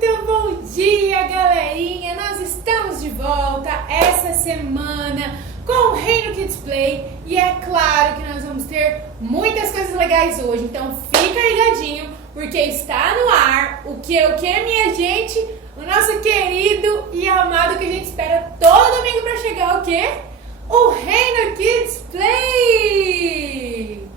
Muito bom dia, galerinha! Nós estamos de volta essa semana com o Reino Kids Play e é claro que nós vamos ter muitas coisas legais hoje, então fica ligadinho porque está no ar o que, minha gente? O nosso querido e amado que a gente espera todo domingo para chegar, o quê? O Reino Kids Play!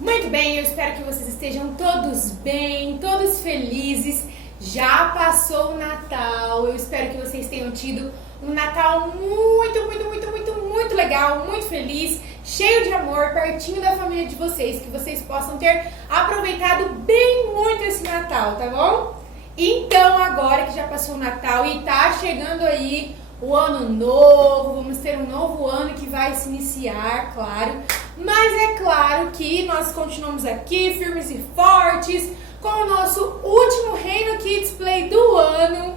Muito bem, eu espero que vocês estejam todos bem, todos felizes. Já passou o Natal, eu espero que vocês tenham tido um Natal muito legal, muito feliz, cheio de amor, pertinho da família de vocês, que vocês possam ter aproveitado bem muito esse Natal, tá bom? Então agora que já passou o Natal e tá chegando aí o ano novo, vamos ter um novo ano que vai se iniciar, claro. Mas é claro que nós continuamos aqui, firmes e fortes, com o nosso último Reino Kids Play do ano.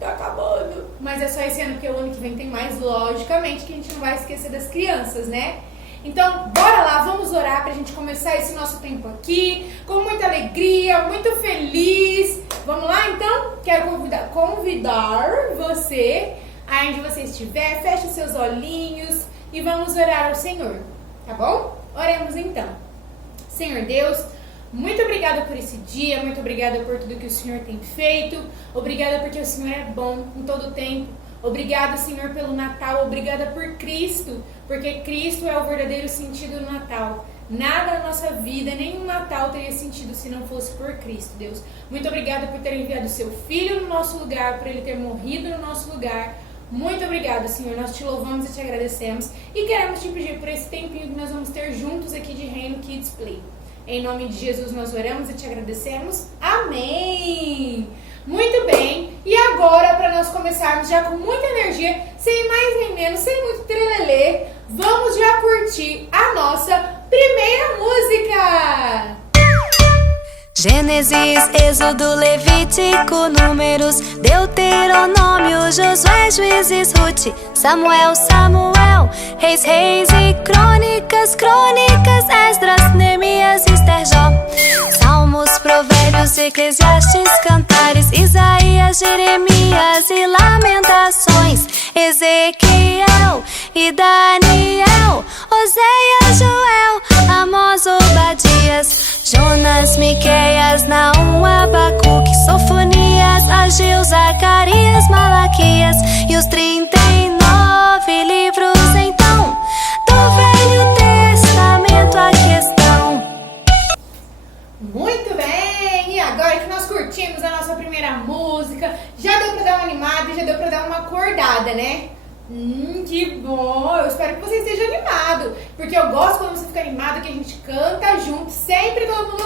Tá acabando. Mas é só esse ano, porque o ano que vem tem mais, logicamente, que a gente não vai esquecer das crianças, né? Então, bora lá, vamos orar pra gente começar esse nosso tempo aqui, com muita alegria, muito feliz. Vamos lá, então? Quero convidar você, aí onde você estiver, feche os seus olhinhos e vamos orar ao Senhor, tá bom? Oremos então. Senhor Deus, muito obrigada por esse dia, muito obrigada por tudo que o Senhor tem feito, obrigada porque o Senhor é bom em todo o tempo. Obrigada, Senhor, pelo Natal, obrigada por Cristo, porque Cristo é o verdadeiro sentido do Natal. Nada na nossa vida, nenhum Natal teria sentido se não fosse por Cristo, Deus. Muito obrigada por ter enviado o seu Filho no nosso lugar, por ele ter morrido no nosso lugar. Muito obrigada, Senhor, nós te louvamos e te agradecemos e queremos te pedir por esse tempinho que nós vamos ter juntos aqui de Reino Kids Play. Em nome de Jesus nós oramos e te agradecemos. Amém! Muito bem, e agora para nós começarmos já com muita energia, sem mais nem menos, sem muito trelelê, vamos já curtir a nossa primeira música! Gênesis, Êxodo, Levítico, Números, Deuteronômio, Josué, Juízes, Rute, Samuel, Reis e Crônicas, Esdras, Neemias, Ester, Jó, Salmos, Provérbios, Eclesiastes, Cantares, Isaías, Jeremias e Lamentações, Ezequiel e Daniel, Oséias, Joel, Amós, Obadias, Jonas, Miqueias, Naum, Abacuque, Sofonias, Ageu, Zacarias, Malaquias e os 39 livros então do Velho Testamento aqui estão. Muito bem, e agora que nós curtimos a nossa primeira música, já deu pra dar uma animada e já deu pra dar uma acordada, né? Que bom! Eu espero que você esteja animado, porque eu gosto quando você fica animado, que a gente canta junto, sempre todo mundo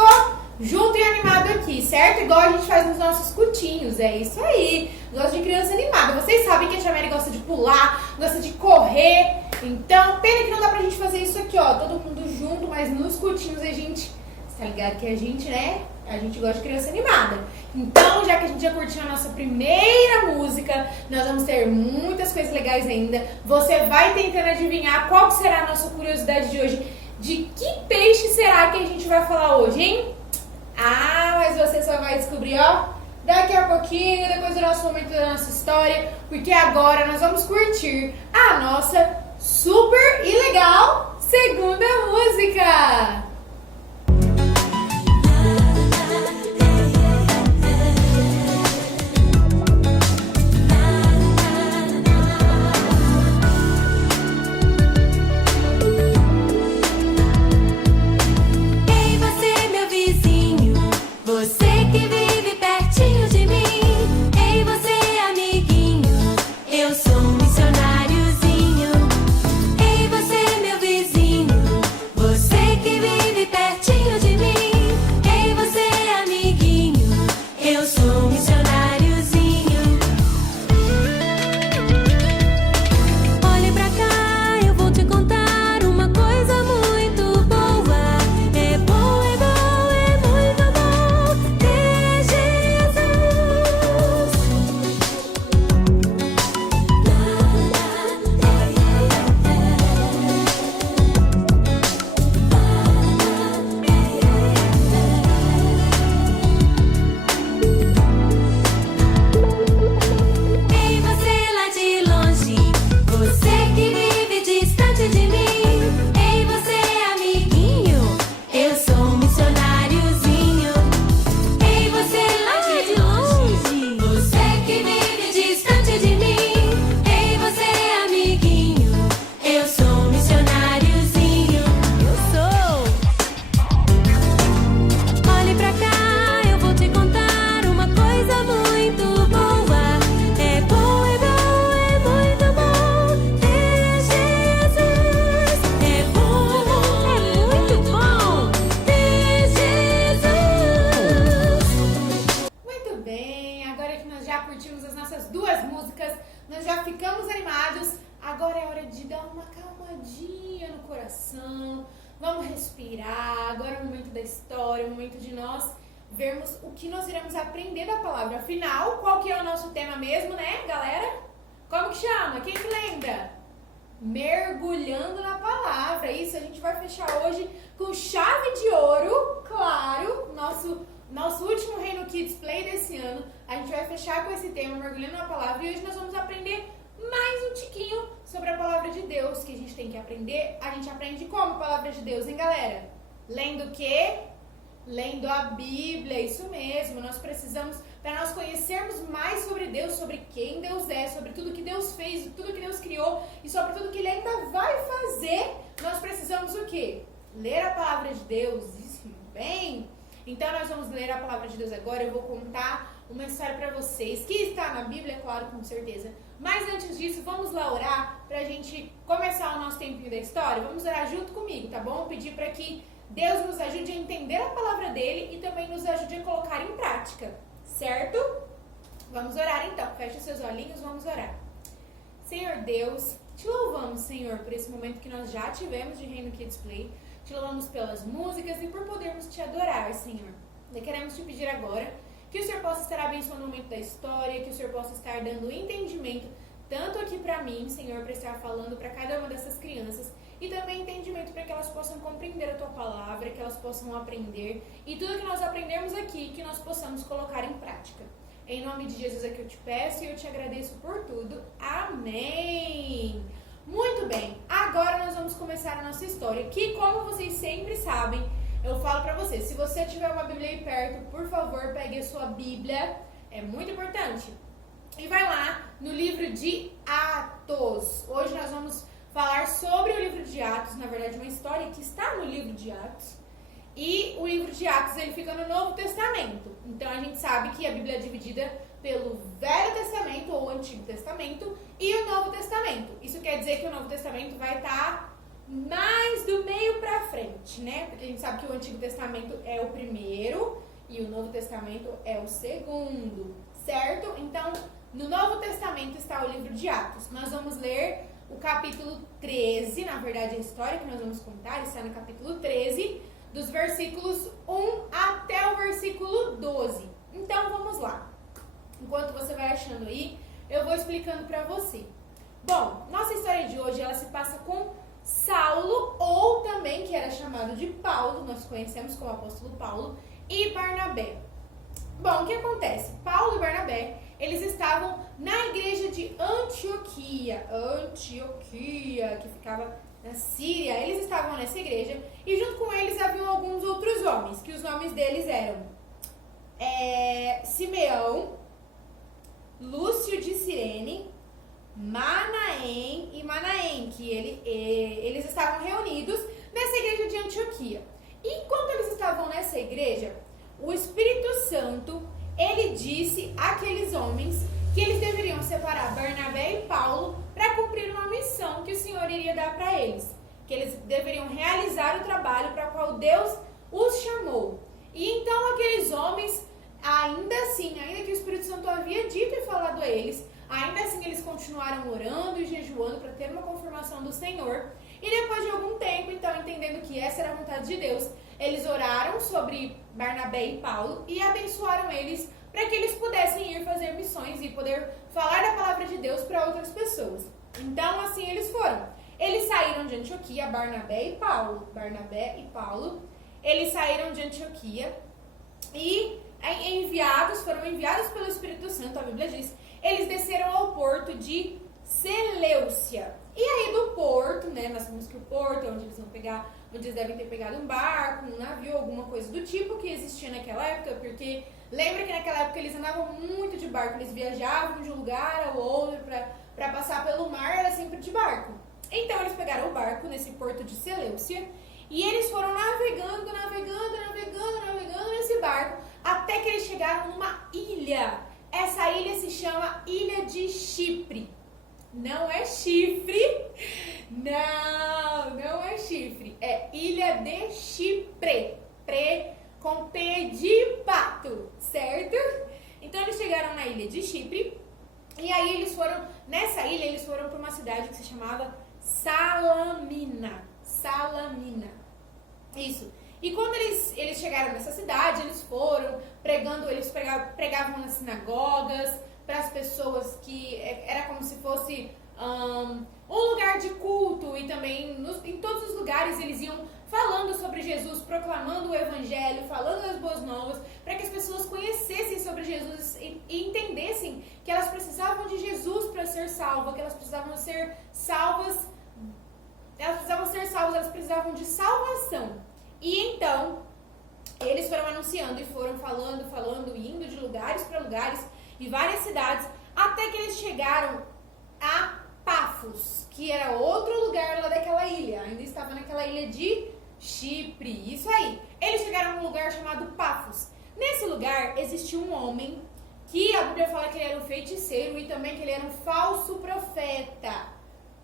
junto e animado aqui, certo? Igual a gente faz nos nossos cutinhos, é isso aí. Gosto de criança animada. Vocês sabem que a Tia Mary gosta de pular, gosta de correr, então pena que não dá pra gente fazer isso aqui, ó, todo mundo junto, mas nos cutinhos a gente, tá ligado que a gente, né? A gente gosta de criança animada. Então, já que a gente já curtiu a nossa primeira música, nós vamos ter muitas coisas legais ainda. Você vai tentando adivinhar qual que será a nossa curiosidade de hoje. De que peixe será que a gente vai falar hoje, hein? Ah, mas você só vai descobrir, ó, daqui a pouquinho, depois do nosso momento da nossa história. Porque agora nós vamos curtir a nossa super e legal segunda música. Você que vive coração, vamos respirar. Agora é o momento da história, o momento de nós vermos o que nós iremos aprender da palavra. Afinal, qual que é o nosso tema mesmo, né, galera? Como que chama? Quem que lembra? Mergulhando na palavra. Isso, a gente vai fechar hoje com chave de ouro, claro, nosso último Reino Kids Play desse ano. A gente vai fechar com esse tema, mergulhando na palavra, e hoje nós vamos aprender mais um tiquinho sobre a palavra de Deus, que a gente tem que aprender. A gente aprende como a palavra de Deus, hein, galera? Lendo o quê? Lendo a Bíblia, isso mesmo. Nós precisamos, para nós conhecermos mais sobre Deus, sobre quem Deus é, sobre tudo que Deus fez, tudo que Deus criou e sobre tudo que Ele ainda vai fazer, nós precisamos o quê? Ler a palavra de Deus, isso bem? Então nós vamos ler a palavra de Deus agora. Eu vou contar uma história para vocês, que está na Bíblia, claro, com certeza. Mas antes disso, vamos lá orar para a gente começar o nosso tempinho da história. Vamos orar junto comigo, tá bom? Pedir para que Deus nos ajude a entender a palavra dele e também nos ajude a colocar em prática, certo? Vamos orar então. Feche os seus olhinhos, vamos orar. Senhor Deus, te louvamos, Senhor, por esse momento que nós já tivemos de Reino Kids Play. Te louvamos pelas músicas e por podermos te adorar, Senhor. E queremos te pedir agora que o Senhor possa estar abençoando o momento da história, que o Senhor possa estar dando entendimento, tanto aqui para mim, Senhor, para estar falando para cada uma dessas crianças, e também entendimento para que elas possam compreender a Tua palavra, que elas possam aprender, e tudo que nós aprendermos aqui, que nós possamos colocar em prática. Em nome de Jesus é que eu te peço e eu te agradeço por tudo. Amém! Muito bem, agora nós vamos começar a nossa história, que como vocês sempre sabem, eu falo pra vocês, se você tiver uma Bíblia aí perto, por favor, pegue a sua Bíblia, é muito importante. E vai lá no livro de Atos. Hoje nós vamos falar sobre o livro de Atos, na verdade uma história que está no livro de Atos. E o livro de Atos, ele fica no Novo Testamento. Então a gente sabe que a Bíblia é dividida pelo Velho Testamento ou Antigo Testamento e o Novo Testamento. Isso quer dizer que o Novo Testamento vai estar mais do meio para frente, né? Porque a gente sabe que o Antigo Testamento é o primeiro e o Novo Testamento é o segundo, certo? Então, no Novo Testamento está o livro de Atos. Nós vamos ler o capítulo 13, na verdade a história que nós vamos contar está no capítulo 13, dos versículos 1 até o versículo 12. Então, vamos lá. Enquanto você vai achando aí, eu vou explicando para você. Bom, nossa história de hoje, ela se passa com Saulo, ou também que era chamado de Paulo, nós conhecemos como apóstolo Paulo, e Barnabé. Bom, o que acontece? Paulo e Barnabé, eles estavam na igreja de Antioquia, que ficava na Síria. Eles estavam nessa igreja e junto com eles haviam alguns outros homens, que os nomes deles eram Simeão, Lúcio de Cirene, Manaém e Manaém, que eles estavam reunidos nessa igreja de Antioquia. E enquanto eles estavam nessa igreja, o Espírito Santo, ele disse àqueles homens que eles deveriam separar Barnabé e Paulo para cumprir uma missão que o Senhor iria dar para eles, que eles deveriam realizar o trabalho para o qual Deus os chamou. E então aqueles homens, ainda que o Espírito Santo havia dito e falado a eles, ainda assim eles continuaram orando e jejuando para ter uma confirmação do Senhor. E depois de algum tempo, então, entendendo que essa era a vontade de Deus, eles oraram sobre Barnabé e Paulo e abençoaram eles para que eles pudessem ir fazer missões e poder falar da palavra de Deus para outras pessoas. Então, assim eles foram. Eles saíram de Antioquia, Barnabé e Paulo. Eles saíram de Antioquia e foram enviados pelo Espírito Santo, a Bíblia diz, eles desceram ao porto de Seleucia. E aí do porto, né, nós sabemos que o porto é onde eles devem ter pegado um barco, um navio, alguma coisa do tipo que existia naquela época, porque lembra que naquela época eles andavam muito de barco, eles viajavam de um lugar ao outro para passar pelo mar, era sempre de barco. Então eles pegaram o barco nesse porto de Seleucia e eles foram navegando nesse barco até que eles chegaram numa ilha. Essa ilha se chama Ilha de Chipre. Não é chifre, não é chifre, é Ilha de Chipre, com P de pato, certo? Então eles chegaram na Ilha de Chipre e aí nessa ilha eles foram para uma cidade que se chamava Salamina. Salamina. Isso. E quando eles chegaram nessa cidade, eles foram pregando, eles pregavam nas sinagogas, para as pessoas que era como se fosse um lugar de culto, e também em todos os lugares eles iam falando sobre Jesus, proclamando o evangelho, falando as boas novas, para que as pessoas conhecessem sobre Jesus e entendessem que elas precisavam de Jesus para ser salvas, que elas precisavam ser salvas, elas precisavam de salvação. E então, eles foram anunciando e foram falando, indo de lugares para lugares, e várias cidades, até que eles chegaram a Pafos, que era outro lugar lá daquela ilha, ainda estava naquela ilha de Chipre, isso aí. Eles chegaram a um lugar chamado Pafos. Nesse lugar existia um homem que a Bíblia fala que ele era um feiticeiro e também que ele era um falso profeta.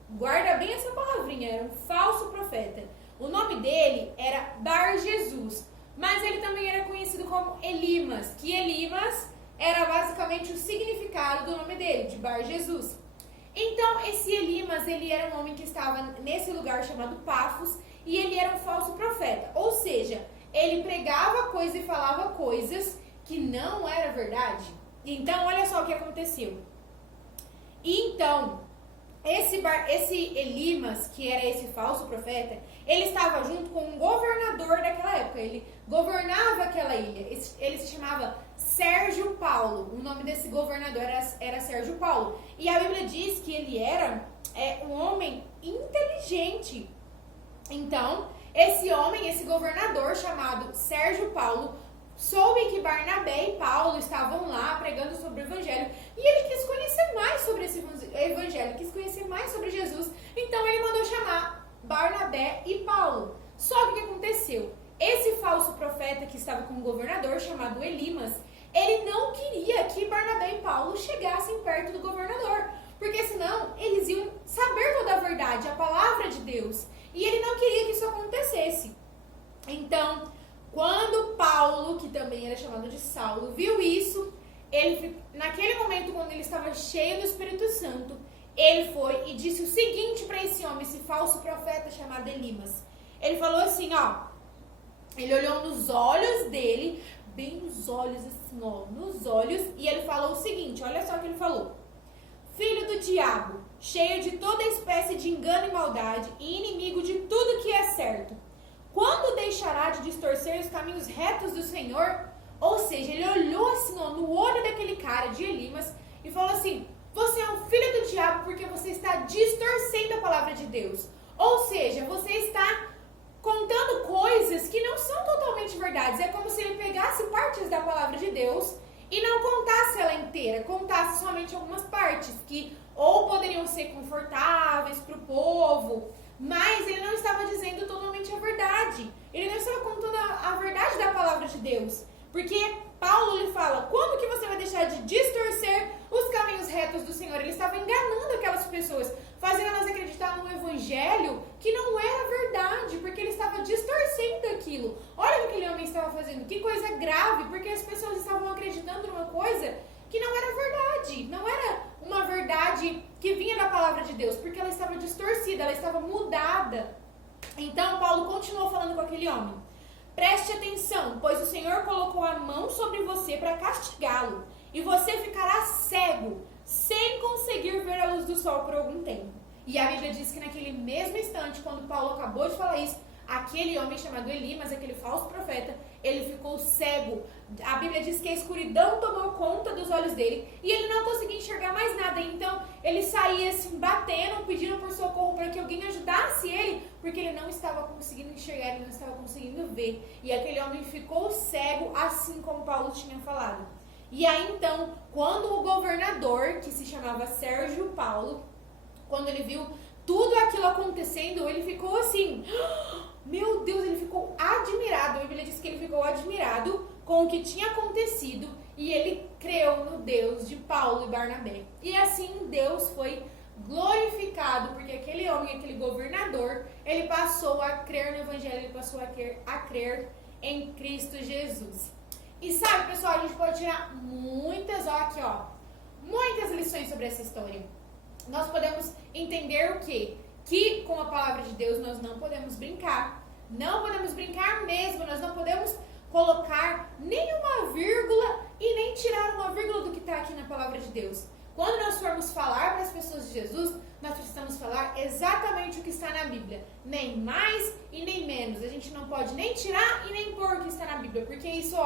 Guarda bem essa palavrinha, era um falso profeta. O nome dele era Bar Jesus, mas ele também era conhecido como Elimas, que Elimas era basicamente o significado do nome dele, de Bar Jesus. Então, esse Elimas, ele era um homem que estava nesse lugar chamado Pafos, e ele era um falso profeta. Ou seja, ele pregava coisas e falava coisas que não era verdade. Então, olha só o que aconteceu. Então, esse Elimas, que era esse falso profeta, ele estava junto com um governador daquela época. Ele governava aquela ilha. Ele se chamava Sérgio Paulo. O nome desse governador era Sérgio Paulo. E a Bíblia diz que ele era um homem inteligente. Então, esse governador chamado Sérgio Paulo, soube que Barnabé e Paulo estavam lá pregando sobre o evangelho, e ele quis conhecer mais sobre esse evangelho, quis conhecer mais sobre Jesus. Então ele mandou chamar Barnabé e Paulo. Só que o que aconteceu? Esse falso profeta que estava com o governador, chamado Elimas, ele não queria que Barnabé e Paulo chegassem perto do governador, porque senão eles iam saber toda a verdade, a palavra de Deus, e ele não queria que isso acontecesse. Então, quando Paulo, que também era chamado de Saulo, viu isso, naquele momento, quando ele estava cheio do Espírito Santo, ele foi e disse o seguinte para esse homem, esse falso profeta chamado Elimas. Ele falou assim, ele olhou nos olhos dele, bem nos olhos, assim, nos olhos, e ele falou o seguinte, olha só o que ele falou. Filho do diabo, cheio de toda espécie de engano e maldade, e inimigo de tudo que é certo, quando deixará de distorcer os caminhos retos do Senhor? Ou seja, ele olhou assim, no olho daquele cara de Elimas e falou assim, você é um filho do diabo porque você está distorcendo a palavra de Deus. Ou seja, você está contando coisas que não são totalmente verdades. É como se ele pegasse partes da palavra de Deus e não contasse ela inteira, contasse somente algumas partes que ou poderiam ser confortáveis para o povo, mas ele não estava dizendo totalmente a verdade. Ele não estava contando a verdade da palavra de Deus. Porque Paulo lhe fala, quando que você vai deixar de distorcer os caminhos retos do Senhor? Ele estava enganando aquelas pessoas, fazendo elas acreditar num evangelho que não era verdade, porque ele estava distorcendo aquilo. Olha o que aquele homem estava fazendo, que coisa grave, porque as pessoas estavam acreditando numa coisa que não era verdade, não era uma verdade que vinha da palavra de Deus, porque ela estava distorcida, ela estava mudada. Então Paulo continuou falando com aquele homem. Preste atenção, pois o Senhor colocou a mão sobre você para castigá-lo, e você ficará cego, sem conseguir ver a luz do sol por algum tempo. E a Bíblia diz que naquele mesmo instante, quando Paulo acabou de falar isso, aquele homem chamado Elimas, aquele falso profeta, ele ficou cego. A Bíblia diz que a escuridão tomou conta dos olhos dele e ele não conseguia enxergar mais nada. Então ele saía assim, batendo, pedindo por socorro para que alguém ajudasse ele, porque ele não estava conseguindo enxergar, ele não estava conseguindo ver. E aquele homem ficou cego, assim como Paulo tinha falado. E aí então, quando o governador, que se chamava Sérgio Paulo, quando ele viu tudo aquilo acontecendo, ele ficou assim, meu Deus, ele ficou admirado. A Bíblia diz que ele ficou admirado com o que tinha acontecido e ele creu no Deus de Paulo e Barnabé. E assim Deus foi glorificado, porque aquele homem, aquele governador, ele passou a crer no Evangelho, ele passou a crer em Cristo Jesus. E sabe, pessoal, a gente pode tirar muitas lições sobre essa história. Nós podemos entender o quê? que com a palavra de Deus nós não podemos brincar. Não podemos brincar mesmo, nós não podemos colocar nenhuma vírgula e nem tirar uma vírgula do que está aqui na palavra de Deus. Quando nós formos falar para as pessoas de Jesus, nós precisamos falar exatamente o que está na Bíblia. Nem mais e nem menos. A gente não pode nem tirar e nem pôr o que está na Bíblia, porque isso,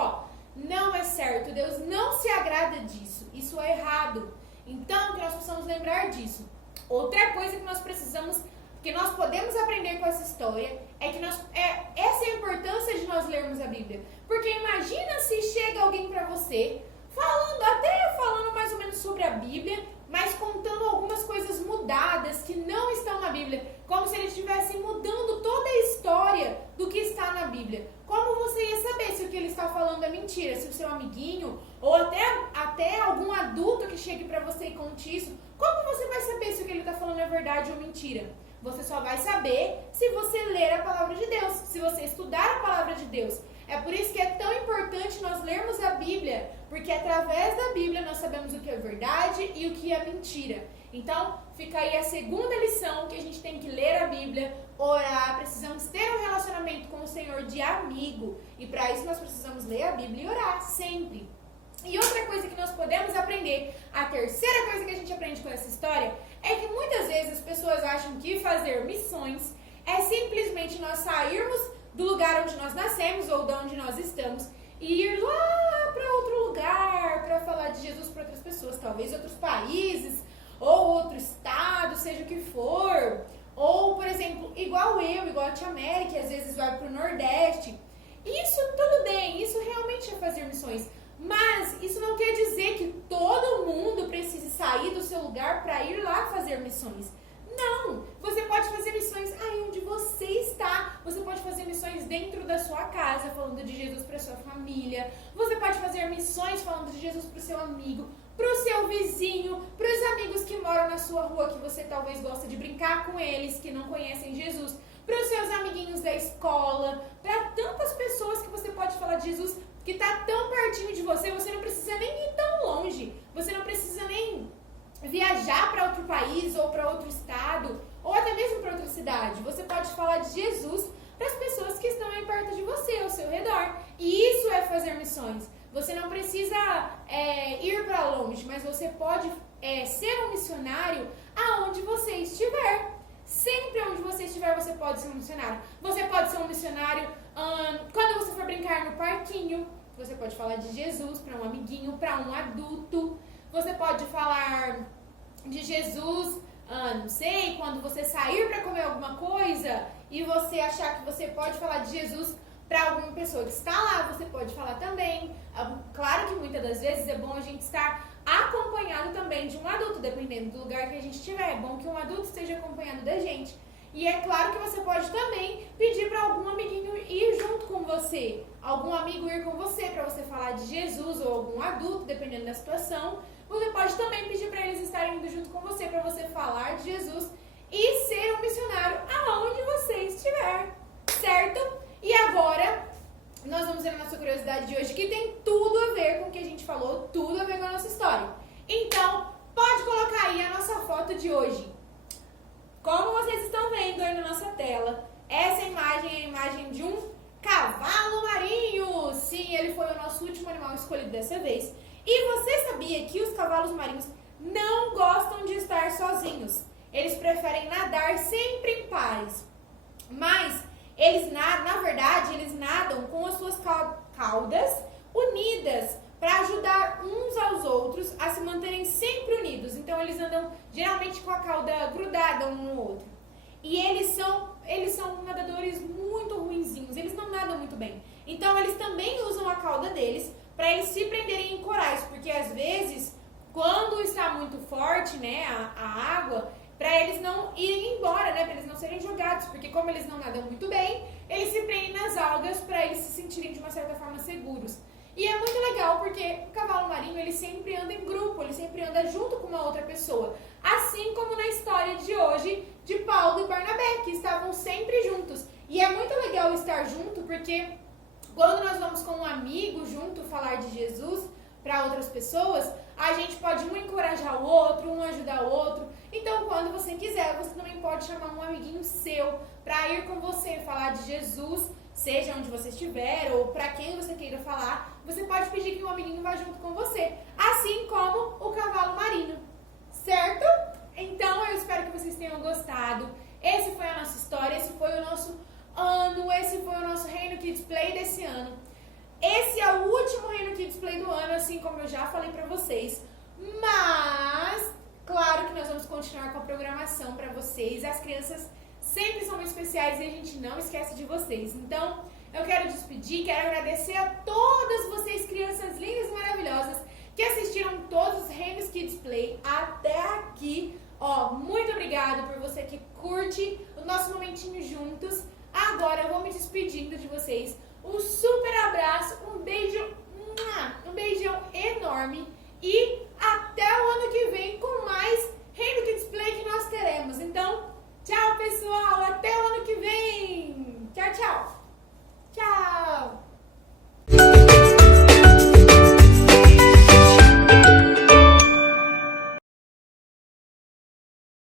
não é certo. Deus não se agrada disso. Isso é errado. Então, que nós precisamos lembrar disso. Outra coisa que nós precisamos, que nós podemos aprender com essa história, é que essa é a importância de nós lermos a Bíblia. Porque imagina se chega alguém para você, falando mais ou menos sobre a Bíblia, mas contando algumas coisas mudadas que não estão na Bíblia, como se ele estivesse mudando toda a história do que está na Bíblia. Como você ia saber se o que ele está falando é mentira? Se o seu amiguinho ou até algum adulto que chegue para você e conte isso, como você vai saber se o que ele está falando é verdade ou mentira? Você só vai saber se você ler a palavra de Deus, se você estudar a palavra de Deus. É por isso que é tão importante nós lermos a Bíblia, porque através da Bíblia nós sabemos o que é verdade e o que é mentira. Então, fica aí a segunda lição, que a gente tem que ler a Bíblia, orar, precisamos ter um relacionamento com o Senhor de amigo. E para isso nós precisamos ler a Bíblia e orar sempre. E outra coisa que nós podemos aprender, a terceira coisa que a gente aprende com essa história, é que muitas vezes as pessoas acham que fazer missões é simplesmente nós sairmos do lugar onde nós nascemos ou de onde nós estamos e ir lá para outro lugar para falar de Jesus para outras pessoas, talvez outros países ou outro estado, seja o que for. Ou, por exemplo, igual a Tia Mary, que às vezes vai para o Nordeste. Isso tudo bem, isso realmente é fazer missões. Mas isso não quer dizer que todo mundo precise sair do seu lugar para ir lá fazer missões. Não! Você pode fazer missões aí onde você está. Você pode fazer missões dentro da sua casa, falando de Jesus para sua família. Você pode fazer missões falando de Jesus para o seu amigo, para o seu vizinho, para os amigos que moram na sua rua, que você talvez gosta de brincar com eles, que não conhecem Jesus, para os seus amiguinhos da escola, para tantas pessoas que você pode falar de Jesus, que está tão pertinho de você. Você não precisa nem ir tão longe, você não precisa nem viajar para outro país ou para outro estado, ou até mesmo para outra cidade. Você pode falar de Jesus para as pessoas que estão aí perto de você, ao seu redor. E isso é fazer missões. Você não precisa ir para longe, mas você pode ser um missionário aonde você estiver. Sempre onde você estiver, você pode ser um missionário. Você pode ser um missionário quando você for brincar no parquinho. Você pode falar de Jesus para um amiguinho, para um adulto. Você pode falar de Jesus, não sei, quando você sair para comer alguma coisa e você achar que você pode falar de Jesus para alguma pessoa que está lá, você pode falar também. Claro que muitas das vezes é bom a gente estar acompanhado também de um adulto, dependendo do lugar que a gente estiver. É bom que um adulto esteja acompanhado da gente. E é claro que você pode também pedir para algum amiguinho ir junto com você, algum amigo ir com você para você falar de Jesus, ou algum adulto, dependendo da situação. Você pode também pedir para eles estarem indo junto com você para você falar de Jesus e ser um missionário aonde você estiver, certo? E agora, nós vamos ver a nossa curiosidade de hoje, que tem tudo a ver com o que a gente falou, tudo a ver com a nossa história. Então, pode colocar aí a nossa foto de hoje. Como vocês estão vendo aí na nossa tela, essa imagem é a imagem de um cavalo marinho. Sim, ele foi o nosso último animal escolhido dessa vez. E você sabia que os cavalos marinhos não gostam de estar sozinhos? Eles preferem nadar sempre em pares. Mas eles na verdade, eles nadam com as suas caudas unidas para ajudar uns aos outros a se manterem sempre unidos. Então eles andam geralmente com a cauda grudada um no outro. E eles são nadadores muito ruinzinhos, eles não nadam muito bem. Então eles também usam a cauda deles para eles se prenderem em corais, porque às vezes, quando está muito forte, né, a água, para eles não irem embora, né, para eles não serem jogados, porque como eles não nadam muito bem, eles se prendem nas algas para eles se sentirem de uma certa forma seguros. E é muito legal porque o cavalo marinho, ele sempre anda em grupo, ele sempre anda junto com uma outra pessoa. Assim como na história de hoje de Paulo e Barnabé, que estavam sempre juntos. E é muito legal estar junto porque quando nós vamos com um amigo junto falar de Jesus, para outras pessoas, a gente pode um encorajar o outro, um ajudar o outro. Então, quando você quiser, você também pode chamar um amiguinho seu para ir com você, falar de Jesus, seja onde você estiver ou para quem você queira falar. Você pode pedir que um amiguinho vá junto com você, assim como o cavalo marinho, certo? Então, eu espero que vocês tenham gostado. Esse foi a nossa história, esse foi o nosso ano, esse foi o nosso Reino Kids Play desse ano. Esse é o último Reino Kids Play do ano, assim como eu já falei pra vocês. Mas, claro que nós vamos continuar com a programação pra vocês. As crianças sempre são muito especiais e a gente não esquece de vocês. Então, eu quero despedir, quero agradecer a todas vocês, crianças lindas e maravilhosas, que assistiram todos os Reinos Kids Play até aqui. Ó, muito obrigada por você que curte o nosso momentinho juntos. Agora eu vou me despedindo de vocês. Um super abraço, um beijão enorme e até o ano que vem com mais Reino Kids Play que nós teremos. Então, tchau pessoal, até o ano que vem. Tchau, tchau.